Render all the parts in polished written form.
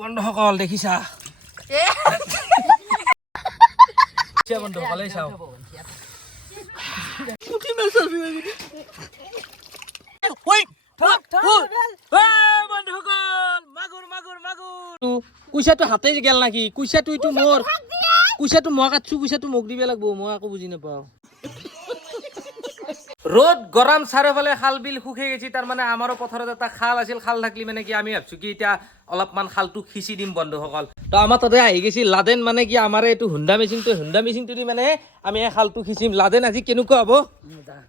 বন্ধুসকল দেখিছা বন্ধুসকলে চাওঁ কুইচাটো হাতে গেল নাকি কুইচাটো এইটো মোৰ কুইচাটো মই কাটছো কুইচাটো মোক দিব লাগিব মই আকৌ বুজি নাপাওঁ রোদ গরম চাৰিওফালে খাল বিল শুকাই গেছি তাৰ মানে আমাৰো পথাৰত এটা খাল আছিল খাল থাকলি মানে কি আমি ভাবছো কি এতিয়া অলপমান খালটো খিচি দিম বন্ধুসকল তো আমাৰ তাতে আহি গেছি লাদেন মানে কি আমাৰ এইটো হুণ্ডা মেচিনটো দি মানে আমি এই খালটো খিচিম লাদেন আজি কেনেকুৱা হ'ব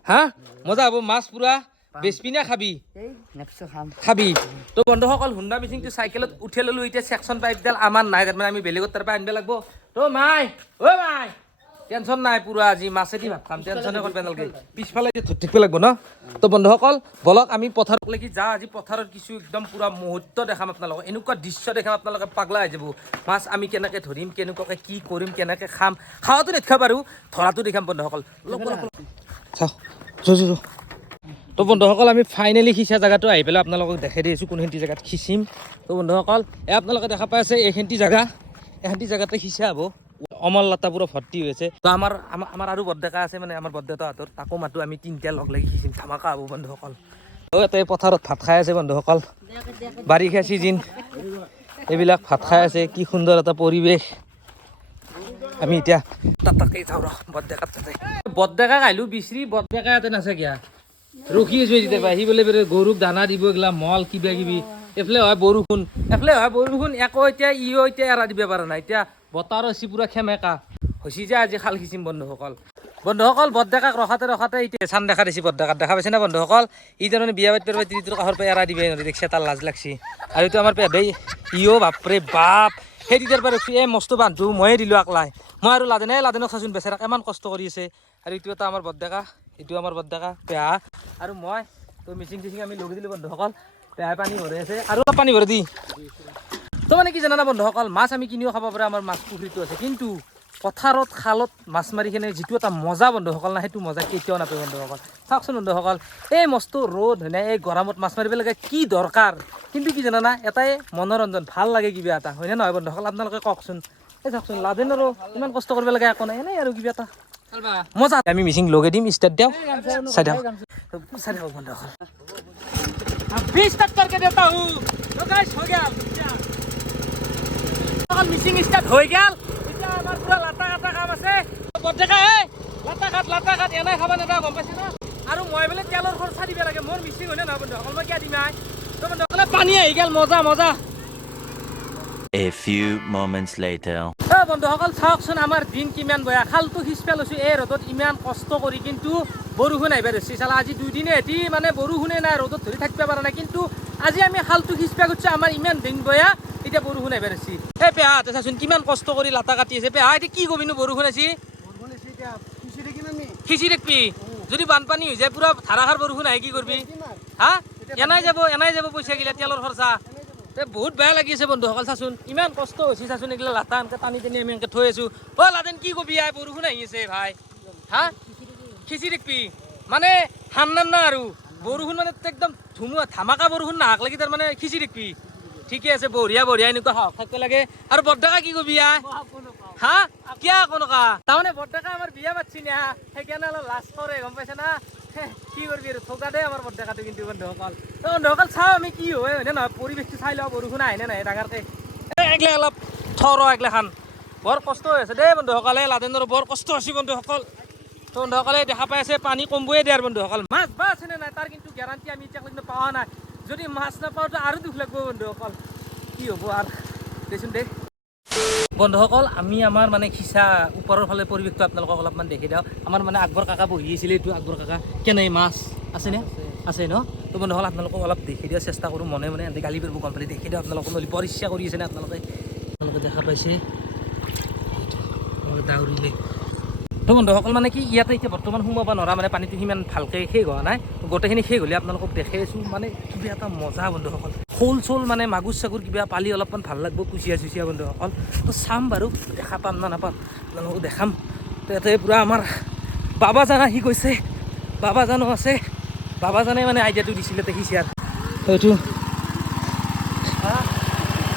হা মজা হ'ব মাছ পুৰা বেচপিনা খাবি তো বন্ধুসকল হুণ্ডা মেচিনটো চাইকেলত উঠাই ললো এতিয়া সেকশন পাইপডাল আমাৰ নাই তাৰমানে আমি বেলেগৰ তাৰ পৰা আনিব লাগিব তো মাই টেনশন নাই পুরা আজি মাছেদি ভাত খাম টেনশনে করবে নালগে পিছফালে ধরতে লাগবো না তো বন্ধুসকল বলক আমি পথাৰত লাগি যা আজি পথাৰত কিছু একদম পুৰা মুহূৰ্ত দেখাম আপোনালোকক এনেকুৱা দৃশ্য দেখাম আপোনালোকে পাগলা হৈ যাব মাছ আমি কেনেকে ধৰিম কেনেকুৱাকে কি কৰিম কেনেকে খাম খাওয়াটো নেখাব পাৰো ধৰাটো দেখাম বন্ধুসকল চাও তো বন্ধুসকল আমি ফাইনেলি খিচা জায়গাটো আহি পেলাই আপোনালোকক দেখাই দি আছো কোনখিনি জায়গাত খিচিম তো বন্ধুসকল আপোনালোকে দেখা পাই আছে এইখিনি জায়গাতে খিচা হ'ব অমল লতা পুরো ভর্তি হয়েছে তো আমার আরো বদ্দেকা আছে মানে আমার বদ্দেতা হাতর তাকো মাতো আমি তিনটা লগ লাগি খিচিম ধামাকা হব বন্ধুসকল ইয়াতে পথাৰত ভাত খাই আছে বন্ধুসকল বাৰিষা সিজন এইবিলাক ভাত খাই আছে কি সুন্দৰ এটা পৰিৱেশ আমি এতিয়া তাতেই যাওঁ বদ্দেকাত তাতে বদ্দেকা খাইলো বিচৰি বদ্দেকা ইয়াতে নাছে কিয়া ৰখি আছো এতিয়া বাহি বোলে গৰুক দানা দিব এগলা মল কিবা কিবি এফালে হয় বৰষুণ একো এতিয়া এতিয়া এৰা দিব পৰা নাই এতিয়া বতাৰ হৈছে পুৰা খেমেকা হৈছে যে আজি খাল খিচিম বন্ধুসকল বদ্দেকাক ৰখাতে এতিয়া চান দেখা দিছে বদ্দেকাত দেখা পাইছে না বন্ধুসকল ই তাৰমানে বিয়া পাতিৰ তিৰিটোৰ কাষৰ পৰা এৰা দিবে দেখছে তাৰ লাজ লাগছি আৰু এইটো আমাৰ পেদেই বাপৰে বাপ সেই তেতিয়াৰ পৰা এই মস্ত বান্ধু ময়ে দিলোঁ আকলাই মই আৰু লাদেনক চাচোন বেচেৰাক ইমান কষ্ট কৰি আছে আৰু এইটো এটা আমাৰ বদ্দেকা পেহা আৰু মই তো মিচিং আমি লগ দিলোঁ বন্ধুসকল পেহাই পানী ভৰাই আছে আৰু অলপ পানী ভৰাই দি তো মানে কি জানা বন্ধুসকল মাছ আমি কিনিও খাব পাৰে আমাৰ মাছ পুখুৰীটো আছে কিন্তু পথাৰত খালত মাছ মাৰি কিনে যিটো এটা মজা বন্ধুসকল না সেইটো মজা কেতিয়াও নাপায় বন্ধুসকল চাওকচোন বন্ধুসকল এই মস্ত ৰ'দ হয়নে এই গৰমত মাছ মাৰিব লাগে কি দৰকাৰ কিন্তু কি জানা এটাই মনোৰঞ্জন ভাল লাগে কিবা এটা হয়নে নহয় বন্ধুসকল আপোনালোকে কওকচোন এই চাওকচোন লাদেন আৰু ইমান কষ্ট কৰিব লাগে একো নাই এনেই আৰু কিবা এটা মজা আমি মিচিং লগাই দিম ষ্টাৰ্ট দিওঁ চাই দিয়ক বন্ধুসকল स्टार्ट करके देता हूँ तो गाइस हो गया मिसिंग स्टार्ट हो गया এতিয়া আমাৰ পুৰা লাটা কাম আছে বদ্দেকা লাটা কাট এনাই খাব নেদা গম পাইছে না আৰু মই বোলে তেলৰ খৰচা দিব লাগে মোৰ মিচিং হয়নে নহয় বন্ধুসকল মই কিয় দিম তো বন্ধুসকলে পানী আহি গেল মজা A few moments later বন্ধুসকল চাওকচোন আমাৰ দিন কিমান বেয়া খালটো খিচপা লৈছো এই ৰ'দত ইমান কষ্ট কৰি কিন্তু বৰষুণ আহিব ধৰিছে চালা আজি 2 দিনে এটি মানে বৰষুণে নাই ৰ'দত ধৰি থাকিব পৰা নাই কিন্তু আজি আমি খালটো খিচপা কৰিছো আমাৰ ইমান দিন বেয়া এতিয়া বৰষুণ আহিব ধৰিছে এই পেহা চাচোন কিমান কষ্ট কৰি লাটা কাটি আছে পেহা এতিয়া কি কবিনো বৰষুণ আছে খিচি দেখবি যদি বানপানী হৈ যায় পুৰা ধাৰাসাৰ বৰষুণ আহে কি কৰবি হা এনাই যাব পইচা গিলা তেলৰ খৰচা বহুত বেয়া লাগি আছে বন্ধুসকল চাচোন ইমান কষ্ট হৈছে চাচোন এইগিলা লাটা এনেকৈ টানি আমি এনেকৈ থৈ আছো লাদেন কি কবি বৰষুণ আহি আছে ভাই হা খিচি দেখবি মানে ঠাণ্ডা না আৰু বৰষুণ মানে একদম ধামাকা বৰষুণ নাহাক লাগি তাৰ মানে খিচি দেখবি ঠিকে আছে বঢ়িয়া এনেকুৱা সাহস থাকিব লাগে আৰু বদ্দেকা কি কবি হা কিয় কোনোকা তাৰমানে বদ্দেকা আমাৰ বিয়া পাতিছি না সেইকাৰণে অলপ লাজ কৰে গম পাইছে না কি কৰবি আৰু ঠগা দে আমাৰ বদ্দেকাটো কিন্তু বন্ধুসকল চাওঁ আমি কি হয় হয়নে নহয় পৰিৱেশটো চাই লওঁ বৰষুণ আহেনে নাই ডাঙৰকে এগিলা অলপ থৰ এগিলাখান বৰ কষ্ট হৈ আছে দেই বন্ধুসকলে লাদেনৰো বৰ কষ্ট হৈছে বন্ধুসকল তো বন্ধুসকলে দেখা পাই আছে পানী কমবয়ে দিয়ে বন্ধুসকল মাছ বা আছেনে নাই তাৰ কিন্তু গেৰাণ্টি আমি এতিয়ালৈকে পোৱা নাই যদি মাছ নাপাওঁ তো আৰু দুখ লাগিব বন্ধুসকল কি হ'ব আৰু দেচোন দে বন্ধুসকল আমি আমাৰ মানে খিচা ওপৰৰ ফালে পৰিৱেশটো আপোনালোকক অলপমান দেখি দিওঁ আমাৰ মানে আকবৰ কাকা বহি আছিলে এইটো আকবৰ কাকা কেনে মাছ আছেনে আছে ন তো বন্ধুসকল আপোনালোকক অলপ দেখি দিয়াৰ চেষ্টা কৰোঁ মনে এনে গালি পাৰিব গম পালে দেখি দিওঁ আপোনালোকক নহ'লে বৰ ইচ্ছা কৰি আছে নে আপোনালোকে দেখা পাইছে দাউৰিলে তো বন্ধুসকল মানে কি ইয়াতে এতিয়া বৰ্তমান সোমাব নোৱাৰা মানে পানীটো সিমান ভালকৈ শেষ হোৱা নাই গোটেইখিনি শেষ হ'লে আপোনালোকক দেখাই আছোঁ মানে কিবা এটা মজা বন্ধুসকল শোল মানে মাগুৰ চাগুৰ কিবা পালি অলপমান ভাল লাগিব কুচিয়া বন্ধুসকল তো চাম বাৰু দেখা পাম না নাপাম আপোনালোকক দেখাম তো ইয়াতে পূৰা আমাৰ বাবাজান আহি গৈছে বাবাজানো আছে বাবাজানে মানে আইডিয়াটো দিছিলে দেখিছে আৰু এইটো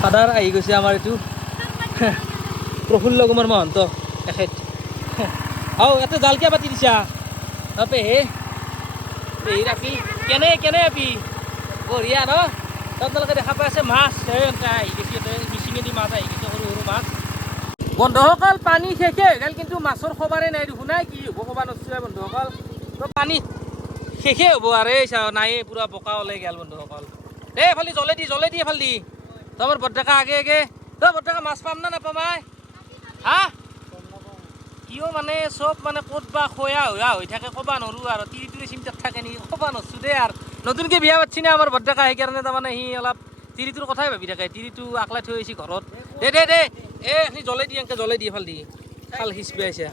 ফাদাৰ আহি গৈছে আমাৰ এইটো প্ৰফুল্ল কুমাৰ মহন্ত এখেত আও ইয়াতে জাল কিয় পাতি দিছা পেহে পেহীৰ আপি কেনে আপি বঢ়িয়া ন আপোনালোকে দেখা পাই আছে মাছ এনেকৈ আহি গৈছে ইয়াতে মিচিঙেদি মাছ আহি গৈছে সৰু সৰু মাছ বন্ধুসকল পানী শেষে হৈ গ'ল কিন্তু মাছৰ খবৰে নাই দেখোন নাই কি হ'ব ক'ব নচোৱা বন্ধুসকল তো পানী শেষে হ'ব আৰু এই চাওঁ নাই পুৰা বোকা ওলাই গ'ল বন্ধুসকল এই এফালে জ্বলে দি এফালে দি তোমাৰ বৰ্তাকা আগে তই বৰ্তাকা মাছ পাম না নাপাম হা কিয় মানে চব মানে ক'ত বা খয়া হৈ থাকে ক'ব নোৱাৰোঁ আৰু তিৰি চিন্তাত থাকে নেকি ক'ব নোৱাৰছোঁ দেই আৰু নতুনকৈ বিয়া পাতিছি না আমাৰ বৰ্তাকা সেইকাৰণে তাৰমানে সি অলপ তিৰিটোৰ কথাই ভাবি থাকে তিৰিটো আকলাই থৈ আহিছে ঘৰত দে এইখিনি জ্বলে দি এনেকৈ জ্বলে দি এফালে দি খাল সিঁচি আছে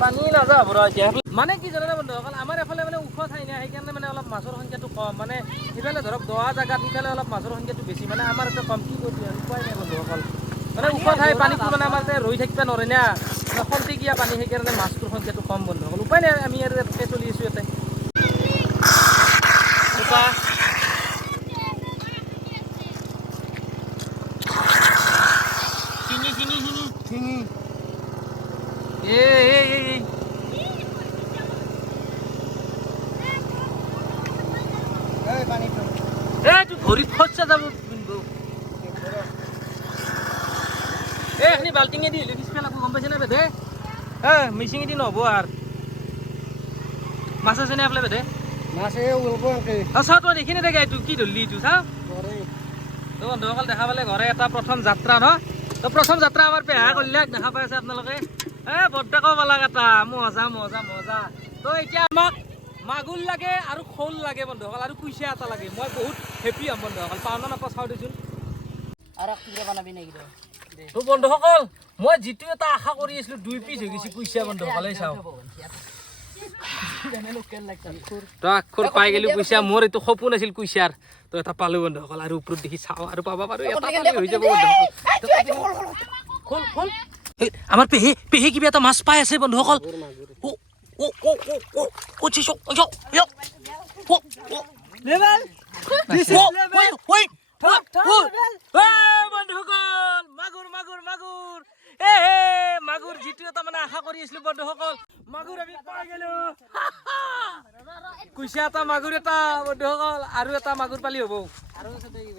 পানী নাযাব বাৰু এতিয়া মানে কি জানে বন্ধুসকল আমাৰ এফালে মানে ওখ ঠাই নাই সেইকাৰণে মানে অলপ মাছৰ সংখ্যাটো কম মানে সিফালে ধৰক দৰা জেগাত সিফালে অলপ মাছৰ সংখ্যাটো বেছি মানে আমাৰ এতিয়া কম কি কৰিবি আৰু উপায় নাই বন্ধুসকল মানে ওখ ঠাই পানীটো মানে আমাৰ ইয়াতে ৰৈ থাকিব নোৱাৰে না খন্তেকীয়া পানী সেইকাৰণে মাছটোৰ সংখ্যাটো কম বন্ধুসকল উপায় নাই আমি আৰু ইয়াতে চলি আছোঁ ইয়াতে শিঙি এই তুই ভৰিত খৰচা যাব এইখিনি বাল্টিঙে দি পিছফালে আকৌ গম পাইছে নে বেদে মিচিঙে দি নহ'ব আৰু মাছ আছে নে এফালে বেদে চাওঁ তই দেখি নেদেখা এইটো কি ধৰিলি এইটো চাওঁ তো বন্ধুসকল দেখা পালে ঘৰে এটা প্ৰথম যাত্ৰা ন তো প্ৰথম যাত্ৰা আমাৰ পেহা কৰিলে দেখা পাই আছে আপোনালোকে বৰ্তাকো পালাক এটা মজা তো এতিয়া আমাক মাগুৰ লাগে আৰু শ'ল লাগে বন্ধুসকল আৰু কুচিয়া এটা লাগে মই বহুত হেপী হ'ম বন্ধুসকল পাওঁ না নাপাওঁ চাওঁ দেচোন তো বন্ধুসকল মই যিটো এটা আশা কৰি আছিলোঁ 2 পিচ হৈ গৈছে কুচিয়া বন্ধুসকলে চাওঁ তো আখৰ পাই গ'লো কুচিয়া মোৰ এইটো সপোন আছিল কুচিয়াৰ তো এটা পালোঁ বন্ধুসকল আৰু ওপৰত দেখি চাওঁ আৰু পাব পাৰোঁ এটা পালে হৈ যাব বন্ধুসকল আমাৰ পেহী কিবা এটা মাছ পাই আছে বন্ধুসকল মাগুৰ যিটো এটা মানে আশা কৰি আছিলো বন্ধুসকল মাগুৰ আমি পাই গ'লো কুচিয়া এটা মাগুৰ এটা বন্ধুসকল আৰু এটা মাগুৰ পালি হ'ব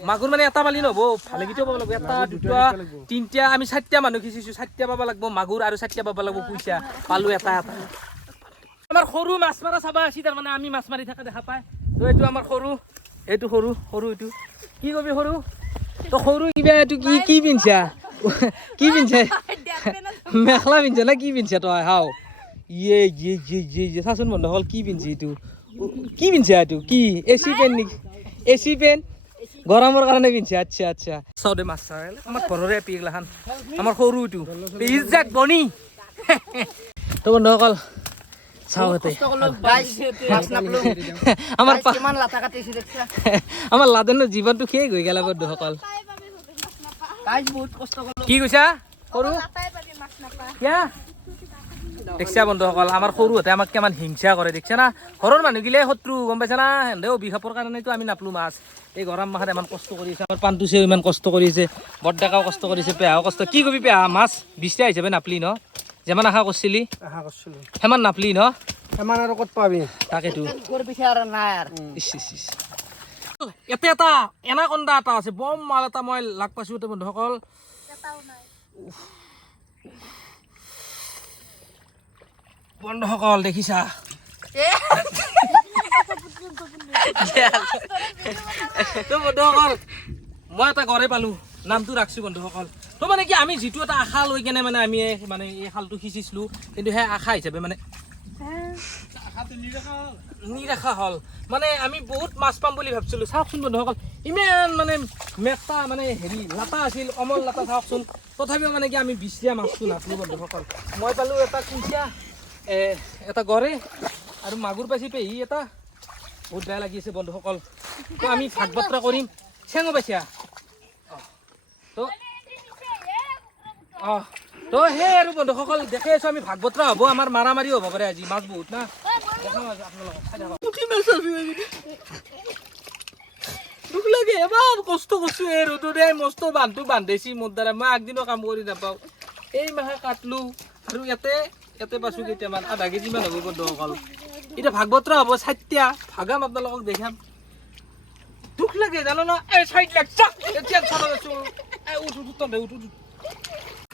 মাগুৰ মানে এটা পালি নহ'ব ভালে কেইটাও পাব লাগিব এটা দুটা তিনিটা আমি 4টা মানুহ খিচিছোঁ 4টা পাব লাগিব মাগুৰ আৰু 4টা পাব লাগিব কুচিয়া পালোঁ এটা আমাৰ সৰু মাছ মাৰা চাবা আছে তাৰমানে আমি মাছ মাৰি থকা দেখা পায় তো এইটো আমাৰ সৰু এইটো সৰু এইটো কি কবি সৰু তো সৰু কিবা এইটো কি পিন্ধছা কি পিন্ধছে মেখেলা পিন্ধছা না কি পিন্ধছা তই হাও চাচোন বন্ধুসকল কি পিন্ধছে এইটো কি পিন্ধছা এইটো কি এচি পেণ্ট নেকি এচি পেণ্ট গৰমৰ কাৰণে পিন্ধছে আচ্ছা চাওঁ দে মাছ চাই আমাৰ ঘৰৰে পিগলাখান আমাৰ সৰু এইটো ইজাক বনি তো বন্ধুসকল চাওঁ আমাৰ লাদেনৰ জীৱনটো শেষ হৈ গ'ল বন্ধুসকল কি কৈছা সৰু দেখছা বন্ধুসকল আমাৰ সৰুহঁতে আমাক কিমান হিংসা কৰে দেখছা না ঘৰৰ মানুহগিলাই শত্ৰু গম পাইছা না সেন্দে অভিশাপৰ কাৰণেতো আমি নাপলো মাছ এই গৰম মাহত ইমান কষ্ট কৰিছে আমাৰ পাণ্টুছেও ইমান কষ্ট কৰিছে বৰডেকাও কষ্ট কৰিছে পেহাও কষ্ট কি কবি পেহা মাছ 20টা হিচাপে নাপলি ন যেমান আশা কৰিছিলি সেমান নাপলি ন সেমান আৰু ক'ত পাবি তাকেতো ইয়াতে এটা এনাকন্দা এটা আছে বম মাল এটা মই লাগ পাইছোঁ বন্ধুসকল বন্ধুসকল দেখিছা বন্ধুসকল মই এটা ঘৰে পালোঁ নামটো ৰাখিছোঁ বন্ধুসকল তো মানে কি আমি যিটো এটা আশা লৈ কেনে মানে আমি মানে এই খালটো সিঁচিছিলোঁ কিন্তু সেই আশা হিচাপে মানে নিৰাখা হ'ল মানে আমি বহুত মাছ পাম বুলি ভাবিছিলোঁ চাওকচোন বন্ধুসকল ইমান মানে মেটা মানে হেৰি লাটা আছিল অমল লাটা চাওকচোন তথাপিও মানে কি আমি 20টা মাছটো নাপালোঁ বন্ধুসকল মই পালোঁ এটা কুচিয়া এটা গৰে আৰু মাগুৰ পাইছে পেহী এটা বহুত বেয়া লাগি আছে বন্ধুসকল তো আমি ভাগ বতৰা কৰিম চেঙো পাইছা তো তো সেই আৰু বন্ধুসকল দেখি আছোঁ আমি ভাগ বতৰা হ'ব আমাৰ মাৰা মাৰিও হ'ব পাৰে আজি মাছ বহুত না দেখাম আপোনালোকক কষ্ট কৰছো এই ৰোদৰে মস্ত বান্ধেছি মোৰ দ্বাৰা মই একদিনও কাম কৰি নাপাওঁ এই মাহে কাটলো আৰু ইয়াতে পাছো কেইটামান আধা কেজি মান হ'ব বন্ধুসকল এটা ভাগবতৰা হ'ব 60টা ভাগাম আপোনালোকক দেখাম দুখ লাগে জানো না এই সাইড লাগছ এতিয়া চালা আছো এই উঠু তলে উঠু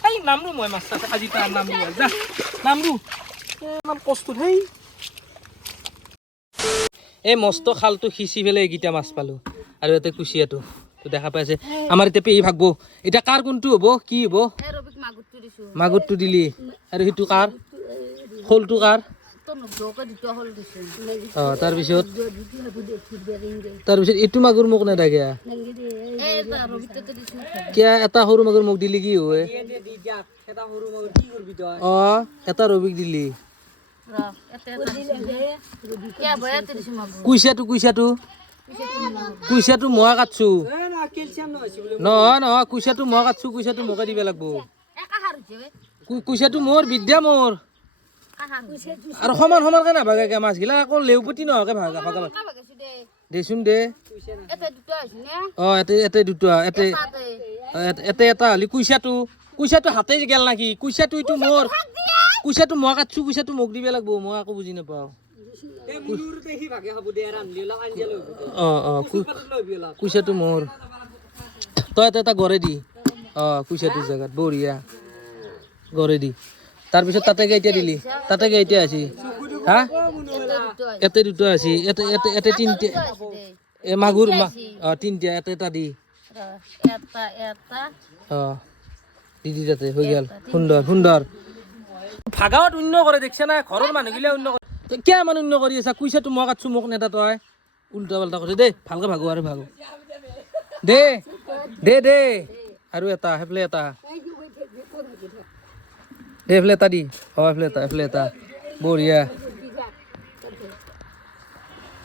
এই নামৰু মই মাছ আজি তাৰ নামৰু যা নামৰু ইমান কষ্ট হেই এই মস্ত খালটো খিচি ফেলে এইকেইটা মাছ পালো আৰু ইয়াতে কুচিয়াটো তো দেখা পাইছে আমাৰ এতিয়া পেহি ভাগব এটা কাৰ কোনটো হ'ব কি হ'ব মাগুৰটো দিলি আৰু সেইটো কাৰ খোলটো কাৰ তাৰপিছত এইটো মাগুৰ মোক নেদাগে কিয় এটা সৰু মাগুৰ মোক দিলি কি হয় এটা ৰবিক দিলি কুইচাটো মই কাটছো নহয় কুইচাটো মই কাটছো কুইচাটো মোকে দিব লাগব কুইচাটো মোৰ বিদ্যা মোৰ আৰু সমান সমানকে নাভাগে মাছগিলা আকৌ লেউপতি নহকে ভাগা দেচোন দে এতে দুটা এতে এটা হলি কুইচাটো হাতে গেল নাকি কুইচাটো এইটো মোৰ কুইচাটো মই কাটছো কুইচাটো মোক দিব লাগব মই আকৌ বুজি নাপাওঁ কুইচাটো মোৰ তই এটা গড়ে দি কুইচাটোৰ জেগাত বঢ়িয়া গড়ে দি তাৰপিছত তাতে কেইটা দিলি তাতে কেইটা আছে হা এতে দুটা আছে এতে তিনটা মাগুৰ তিনটা এটা দি দি তাতে হৈ গেল সুন্দৰ ভাগাৱত উন্ন কৰে দেখছে না ঘৰৰ মানুহগিলা উন্ন কৰে কিয় ইমান উন্ন কৰি আছা কুইচাটো মই কাটছো মোক নেদা তই উল্টা পাল্টা কৰিছে দেই ভালকে ভাগো আৰু ভাগো দে আৰু এটা সেইফালে এটা দে এইফালে এটা দি এইফালে এটা বঢ়িয়া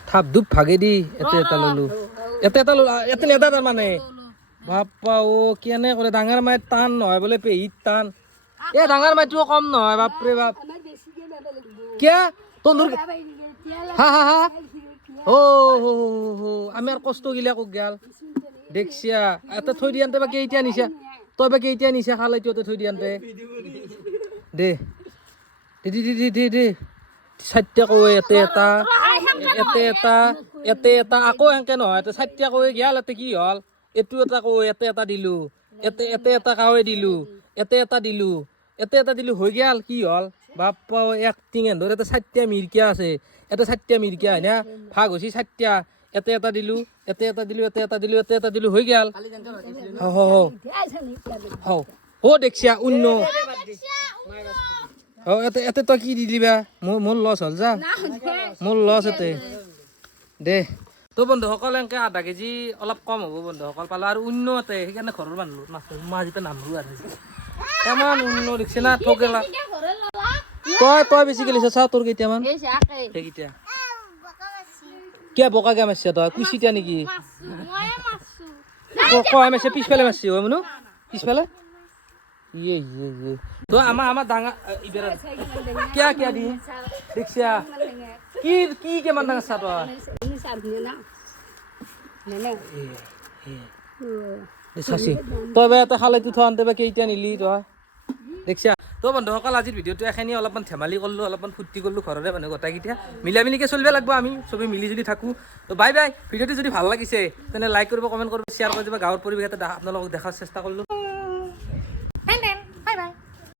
থাপ ধুপ ভাগে দি এটা ললো এতে নেদা তাৰমানে বাপ্পা কেনে কৰে ডাঙৰ মাই টান নহয় বোলে পেহীত টান এ ডাঙৰ মাইটো কম নহয় বাপৰে বাপ কিয় তন্দুৰ হা আমি আৰু কষ্ট গিলা কক গাল দেখছিয়া এটা থৈ দিয়ান্তে বা কেইটা নিছা তই বা কেইটা নিছা খাল এইটো থৈ দিয়ান্তে দে 4টা কৈ এতে এটা আকৌ এনেকে নহয় 4টা কৈ গেল এতে কি হ'ল এইটো এটা কৈ এটা দিলো এতে এটা কাৱে দিলো এতে এটা দিলো হৈ গেল কি হ'ল বাপ্পা এক্টিং এন্ধৰ এটা 4টা মিৰকিয়া আছে এটা 4টা মিৰকিয়া হয় না ভাগ হৈছে 4টা এটা দিলো হৈ গেল দেখছিয়া উন্ন এতে তই কি দি দিবা মোৰ লছ হ'ল যা মোৰ লছ এতে দে তো বন্ধুসকল এনেকে আধা কেজি অলপ কম হ'ব বন্ধুসকল পালো আৰু উন্ন এতে সেইকাৰণে ঘৰৰ মানুহ মাছ মই আজি নামৰো আৰু ইমান উন্ন দেখছে না ঠগেলা তই বেছিকে লৈছ চা তোৰ কেইটামান সেইকেইটা কিয় বকাকে মাৰছে তই কুচিতিয়া নেকি কয় মাৰছে পিছফালে মাৰছে হয় মনো পিছফালে ইয়ে তো আমাৰ ডাঙৰ কিয় দি দেখছা কি কিমান ডাঙৰ চা তই চাচি তই বা এটা খালেতো থওঁতে বা কেইটা নিলি তই দেখছা তো বন্ধুসকল আজিৰ ভিডিঅ'টো এখিনি অলপমান ধেমালি কৰিলোঁ অলপমান ফূৰ্তি কৰিলোঁ ঘৰৰে মানুহ গোটেইকেইটা মিলামিলিকে চলিব লাগিব আমি চবেই মিলি যদি থাকোঁ তো বাই ভিডিঅ'টো যদি ভাল লাগিছে তেনে লাইক কৰিব কমেণ্ট কৰিব শ্বেয়াৰ কৰি দিব গাঁৱৰ পৰিৱেশ এটা আপোনালোকক দেখাৰ চেষ্টা কৰিলোঁ বাই